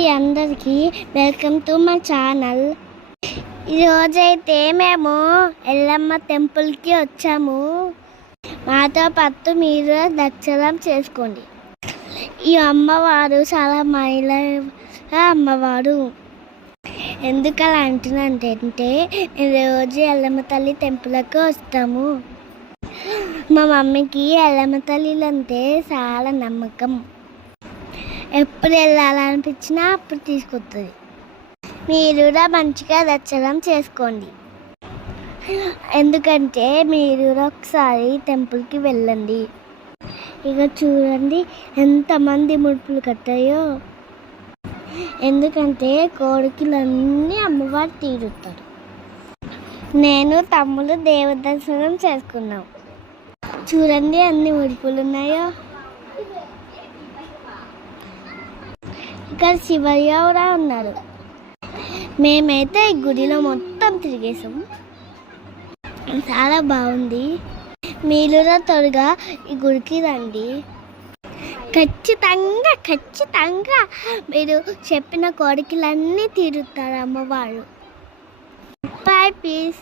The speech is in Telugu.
అండి అందరికీ వెల్కమ్ టు మై ఛానల్. ఈరోజైతే మేము ఎల్లమ్మ టెంపుల్కి వచ్చాము. మాతో పాటు మీరు దర్శనం చేసుకోండి. ఈ అమ్మవారు చాలా మహిళ అమ్మవారు. ఎందుకు అలా అంటున్నానంటే ఈరోజు ఎల్లమ్మ తల్లి టెంపుల్కి వస్తాము. మా మమ్మీకి ఎల్లమ్మ తల్లిలు అంటే చాలా నమ్మకం. ఎప్పుడు వెళ్ళాలనిపించినా అప్పుడు తీసుకొస్తుంది. మీరు కూడా మంచిగా దర్శనం చేసుకోండి. ఎందుకంటే మీరు కూడా ఒకసారి టెంపుల్కి వెళ్ళండి. ఇక చూడండి ఎంతమంది ముడుపులు కట్టాయో. ఎందుకంటే కోరికలన్నీ అమ్మవారు తీరుతారు. నేను తమ్ముడు దేవ దర్శనం చేసుకున్నాం. చూడండి అన్ని ముడుపులు ఉన్నాయో. ఇక్కడ శివయ్య కూడా ఉన్నారు. మేమైతే ఈ గుడిలో మొత్తం తిరిగేసాము. చాలా బాగుంది. మీరు కూడా త్వరగా ఈ గుడికి రండి. ఖచ్చితంగా మీరు చెప్పిన కోరికలన్నీ తీరుతారు అమ్మవారు. Bye please.